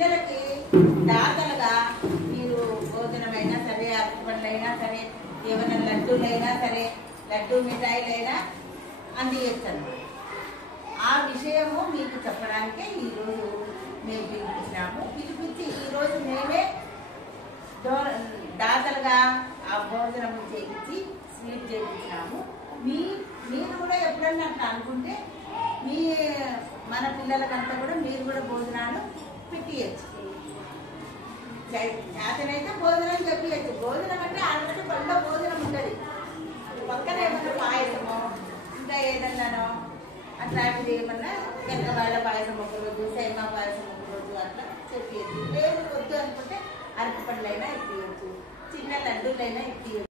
పిల్లలకి దాతలుగా మీరు భోజనమైనా సరే, అరటిపండ్లైనా సరే, ఏమైనా లడ్డూలైనా సరే, లడ్డూ మిఠాయిలైనా అందించండి. ఆ విషయము మీకు చెప్పడానికే ఈరోజు మేము పిలిపించినాము. పిలిపించి ఈరోజు మేమే దాతలుగా ఆ భోజనం చేయించి స్వీట్ చేయించినాము. మీరు కూడా ఎప్పుడన్నా అట్లా అనుకుంటే మన పిల్లలకంతా కూడా మీరు కూడా భోజనాలు పెట్టియచ్చు. అతనైతే భోజనం చెప్పియచ్చు. భోజనం అంటే ఆల్రెడీ పళ్ళలో భోజనం ఉంటుంది, పక్కన ఏమన్నా పాయసమో ఇంకా ఏదన్నానో అట్లాంటిది ఏమన్నా వెనకవాళ్ళ పాయసం ఒకరోజు, సేమా పాయసం ఒకరోజు అట్లా చెప్పియచ్చు. లేదు వద్దు అనుకుంటే అరటిపండ్లైనా ఇప్పియచ్చు, చిన్న లడ్డూలైనా ఇప్పియచ్చు.